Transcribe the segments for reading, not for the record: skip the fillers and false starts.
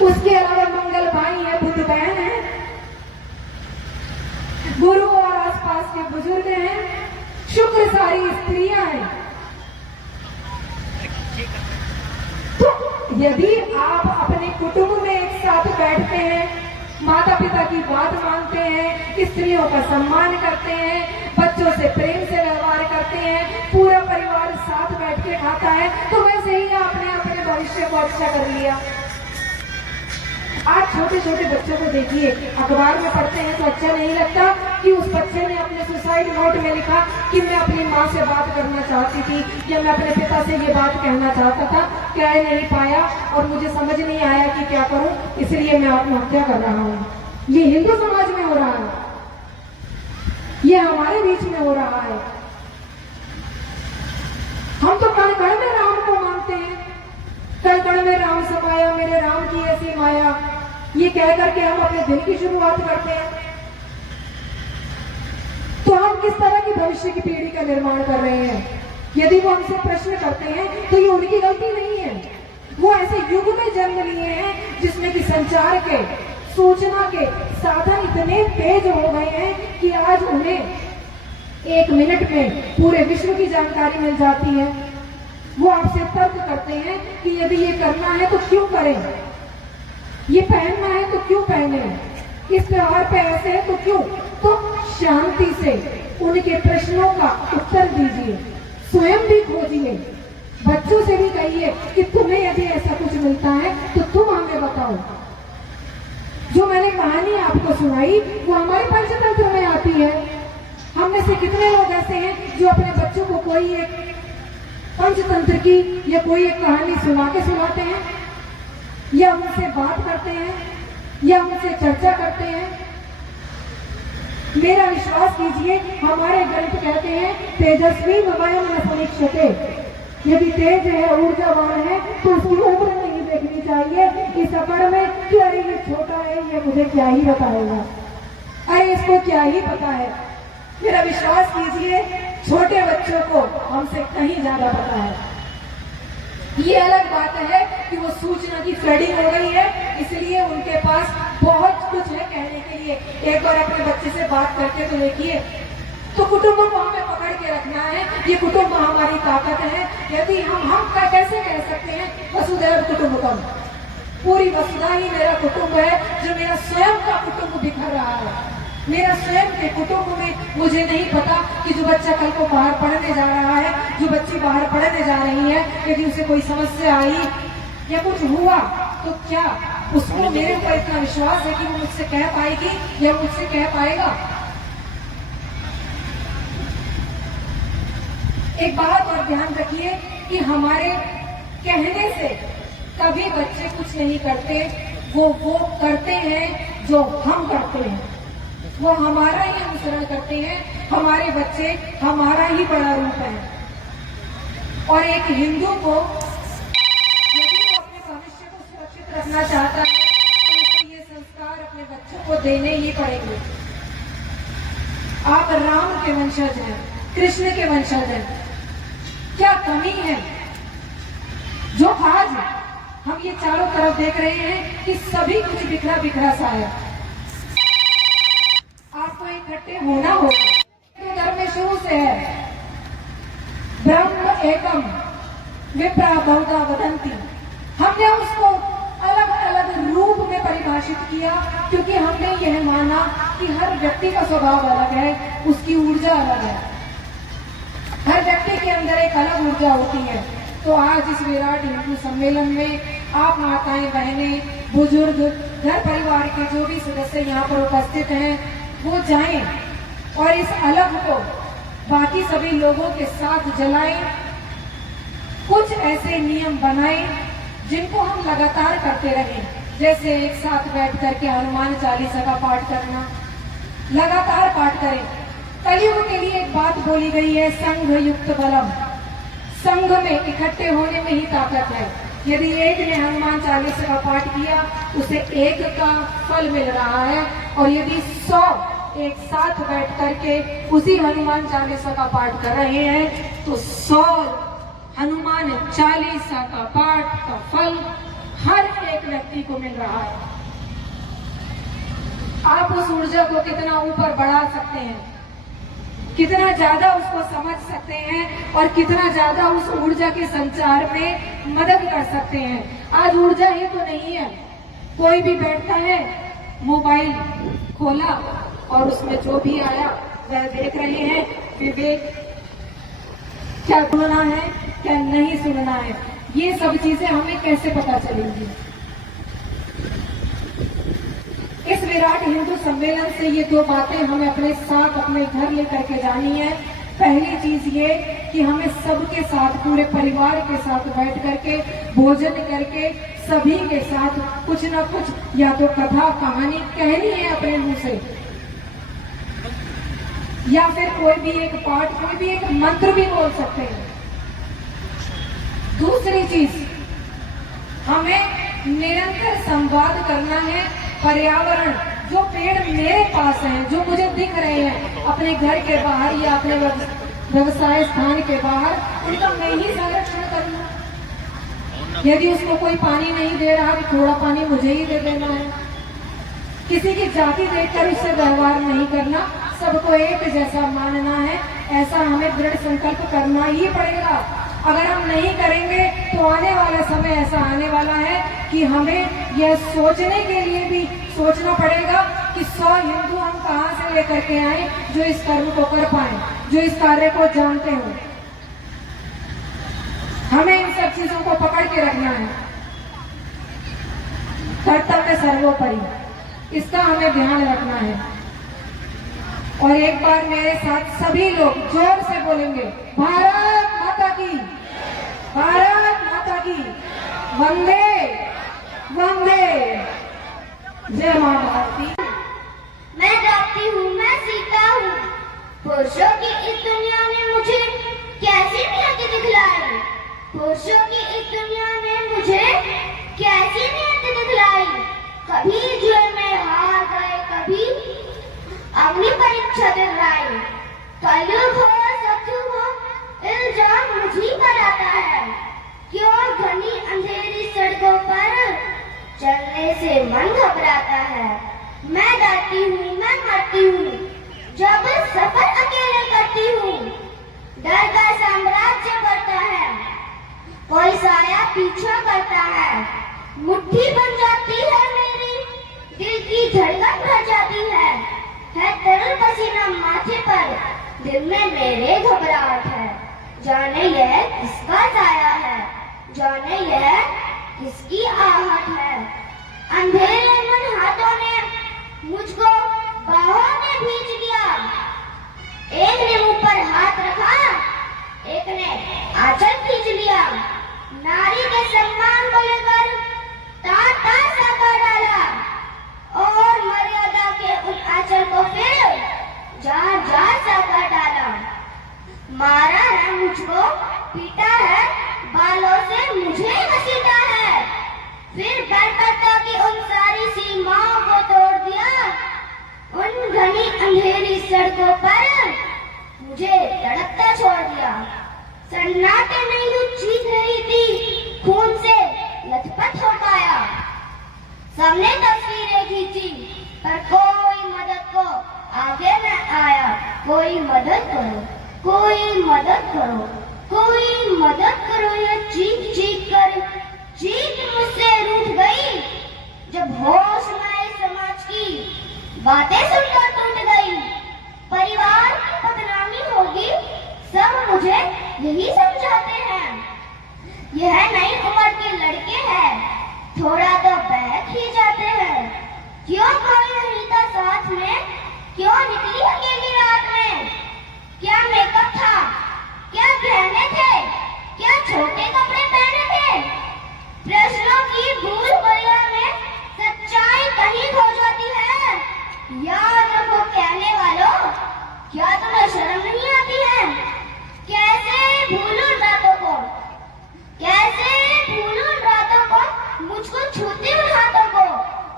उसके अलावा मंगल भाई है, बुध बहन है, गुरु और आसपास के बुजुर्ग हैं, शुक्र सारी स्त्रियां हैं। तो यदि आप अपने कुटुंब में एक साथ बैठते हैं, माता पिता की बात मानते हैं, स्त्रियों का सम्मान करते हैं, बच्चों से प्रेम से व्यवहार करते हैं, पूरा परिवार साथ बैठ के खाता है, तो वैसे ही आपने अपने भविष्य को अच्छा कर लिया। आज छोटे छोटे बच्चों को देखिए, अखबार में पढ़ते हैं तो अच्छा नहीं लगता कि उस बच्चे ने अपने सुसाइड नोट में लिखा कि मैं अपनी माँ से बात करना चाहती थी या मैं अपने पिता से ये बात कहना चाहता था, कह नहीं पाया और मुझे समझ नहीं आया कि क्या करूं, इसलिए मैं आत्महत्या कर रहा हूं। ये हिंदू समाज में हो रहा है, ये हमारे बीच में हो रहा है। हम तो कण कण में राम को मानते हैं, कण कण में राम समाया, मेरे राम की ऐसी माया, ये कह करके हम अपने दिन की शुरुआत करते हैं। तो हम किस तरह की भविष्य की पीढ़ी का निर्माण कर रहे हैं? यदि वो हमसे प्रश्न करते हैं तो ये उनकी गलती नहीं है। वो ऐसे युग में जन्म लिए हैं जिसमें कि संचार के, सूचना के साधन इतने तेज हो गए हैं कि आज उन्हें 1 मिनट में पूरे विश्व की जानकारी मिल जाती है। वो आपसे तर्क करते हैं कि यदि ये करना है तो क्यों करें, ये पहनना है तो क्यों पहने, इस त्योहार पे ऐसे है तो क्यों। तो शांति से उनके प्रश्नों का उत्तर दीजिए, स्वयं भी खोजिए, बच्चों से भी कहिए कि तुम्हें यदि ऐसा कुछ मिलता है तो तुम हमें बताओ। जो मैंने कहानी आपको सुनाई वो हमारे पंचतंत्र में आती है। हम में से कितने लोग ऐसे हैं जो अपने बच्चों को कोई एक पंचतंत्र की या कोई एक कहानी सुना के सुनाते हैं, या उनसे बात करते हैं, या उनसे चर्चा करते हैं? मेरा विश्वास कीजिए, हमारे ग्रंथ कहते हैं तेजस्वी वयम न समीक्षते, यदि तेज है, ऊर्जावान है तो उसकी उम्र नहीं देखनी चाहिए इस अकड़ में कि अरे ये छोटा है, ये मुझे क्या ही बताएगा, अरे इसको क्या ही पता है। मेरा विश्वास कीजिए, छोटे बच्चों को हमसे कहीं ज्यादा पता है। ये अलग बात है कि वो सूचना की फ्लडिंग हो गई है, इसलिए उनके पास बहुत कुछ है कहने के लिए। एक बार अपने बच्चे से बात करके तो देखिए। तो कुटुंब को हमें पकड़ के रखना है, ये कुटुंब हमारी ताकत है। यदि हम कैसे कह सकते हैं वसुधैव कुटुंबकम, पूरी वसुधा ही मेरा कुटुंब है, जो मेरा स्वयं का कुटुंब बिखर रहा है। मेरा स्वयं के कुटुंब में मुझे नहीं पता कि जो बच्चा कल को बाहर पढ़ने जा रहा है, जो बच्ची बाहर पढ़ने जा रही है, यदि उसे कोई समस्या आई या कुछ हुआ तो क्या उसको मेरे ऊपर इतना विश्वास है कि वो मुझसे कह पाएगी या मुझसे कह पाएगा? एक बात और ध्यान रखिए कि हमारे कहने से कभी बच्चे कुछ नहीं करते, वो करते हैं जो हम करते हैं, वो हमारा ही अनुसरण करते हैं। हमारे बच्चे हमारा ही बड़ा रूप है। और एक हिंदू को यदि वो अपने भविष्य को सुरक्षित रखना चाहता है तो उसे ये संस्कार अपने बच्चों को देने ही पड़ेंगे। आप राम के वंशज हैं, कृष्ण के वंशज हैं, क्या कमी है जो आज हम ये चारों तरफ देख रहे हैं कि सभी कुछ बिखरा बिखरा सा है? आपको इकट्ठे होना होगा। हिंदू धर्म में शुरू से है ब्रह्म एकम विप्रा बहुधा वदंती। हमने उसको अलग अलग रूप में परिभाषित किया क्योंकि हमने यह माना कि हर व्यक्ति का स्वभाव अलग है, उसकी ऊर्जा अलग है, हर व्यक्ति के अंदर एक अलग ऊर्जा होती है। तो आज इस विराट हिंदू सम्मेलन में आप माताएं, बहनें, बुजुर्ग, घर परिवार के जो भी सदस्य यहाँ पर उपस्थित हैं वो जाएं और इस अलग को बाकी सभी लोगों के साथ जलाएं। कुछ ऐसे नियम बनाएं जिनको हम लगातार करते रहें, जैसे एक साथ बैठ करके हनुमान चालीसा का पाठ करना, लगातार पाठ करें। कलयुग के लिए एक बात बोली गई है, संघ युक्त बलम। संघ में इकट्ठे होने में ही ताकत है। यदि एक ने हनुमान चालीसा का पाठ किया उसे एक का फल मिल रहा है, और यदि 100 एक साथ बैठ करके उसी हनुमान चालीसा का पाठ कर रहे हैं तो 100 हनुमान चालीसा का पाठ का फल हर एक व्यक्ति को मिल रहा है। आप उस ऊर्जा को कितना ऊपर बढ़ा सकते हैं, कितना ज्यादा उसको समझ सकते हैं और कितना ज्यादा उस ऊर्जा के संचार में मदद कर सकते हैं। आज ऊर्जा ही तो नहीं है, कोई भी बैठता है, मोबाइल खोला और उसमें जो भी आया वह देख रहे हैं। विवेक क्या सुनना है क्या नहीं सुनना है, ये सब चीजें हमें कैसे पता चलेंगी। इस विराट हिंदू सम्मेलन से ये दो बातें हमें अपने साथ अपने घर लेकर के जानी है। पहली चीज ये कि हमें सबके साथ, पूरे परिवार के साथ बैठ करके भोजन करके सभी के साथ कुछ ना कुछ या तो कथा कहानी कहनी है अपने मुंह से, या फिर कोई भी एक पाठ, कोई भी एक मंत्र भी बोल सकते हैं। दूसरी चीज, हमें निरंतर संवाद करना है। पर्यावरण, जो पेड़ मेरे पास हैं, जो मुझे दिख रहे हैं अपने घर के बाहर या अपने व्यवसाय स्थान के बाहर, उनका मैं ही संरक्षण करूँ। यदि उसको कोई पानी नहीं दे रहा तो थोड़ा पानी मुझे ही दे देना है। किसी की जाति देखकर उससे व्यवहार नहीं करना, सबको एक जैसा मानना है, ऐसा हमें दृढ़ संकल्प करना ही पड़ेगा। अगर हम नहीं करेंगे तो आने वाला समय ऐसा आने वाला है कि हमें यह सोचने के लिए भी सोचना पड़ेगा कि 100 हिंदू हम कहां से लेकर के आए जो इस कर्म को कर पाए, जो इस कार्य को जानते हो। हमें इन सब चीजों को पकड़ के रखना है। कर्तव्य सर्वोपरि, इसका हमें ध्यान रखना है। और एक बार मेरे साथ सभी लोग जोर से बोलेंगे, भारत माता की, भारत माता की, वंदे वंदे, जय मां भारती। मैं गाती हूँ, मैं सीता हूँ, पुरुषों की इस दुनिया ने मुझे कैसी नियति दिखलाई, पुरुषों की इस दुनिया ने मुझे कैसी नियति दिखलाई। कभी जुए में हार गए, कभी अग्नि परीक्षा दिलवाई। कलयुग हो सतयुग हो, इल्जाम मुझी पर आता है। क्यों घनी अंधेरी सड़कों पर चलने से मन घबराता है। मैं गाती हूँ, मैं मरती हूँ, जब सफर अकेले करती हूँ। डर का साम्राज्य बढ़ता है, कोई साया पीछा करता है। मुट्ठी बन जाती है मेरी, दिल की धड़कन बढ़ जाती है तरल पसीना माथे पर, दिल में मेरे घबराहट है। जाने यह किसका साया है, जाने यह किसकी आहट है। अंधेरे मन हाथों ने मुझको बाहों में भींच दिया। एक ने मुंह पर हाथ रखा, एक ने आंचल खींच लिया। नारी के सम्मान को लेकर ताता सा कर डाला और मर्यादा के उन आंचल को फिर जा जा सा कर डाला। मारा है मुझको, पीटा है, बालों से मुझे घसीटा है। फिर बर्बरता की उन सारी सीमाओं को तोड़ दिया। उन घनी अंधेरी सड़कों पर मुझे तड़पता छोड़ दिया। सन्नाटे में यूं चीख रही थी, खून से लथपथ हो पाया। सबने तस्वीरें खींची पर कोई मदद को आगे न आया। कोई मदद करो, कोई मदद करो, कोई मदद करो। यह चीख चीख कर चीख मुझसे रूठ गई। जब होश में आई समाज की बातें सुनकर टूट गई। परिवार की बदनामी होगी, सब मुझे यही समझाते हैं। यह नई उम्र के लड़के हैं, थोड़ा तो बहक ही जाते हैं। क्यों कोई नहीं था साथ में, क्यों निकली अकेली रात में। क्या मेकअप था, क्या गहने थे, क्या छोटे कपड़े पहने थे। प्रश्नों की भूल भुलैया में सच्चाई कहीं खो जाती है। याद रखो कहने वालों, क्या तुम्हें शर्म नहीं आती है। कैसे भूलूं रातों को, कैसे भूलूं रातों को, मुझको छूते उन हाथों को,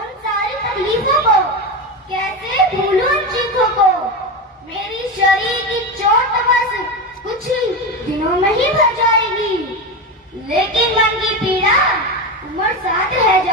उन सारी तकलीफों को। कैसे भूलूं उन चीखों को। मेरी शरीर की चोट बस कुछ ही दिनों में ही भर जाएगी। साथ है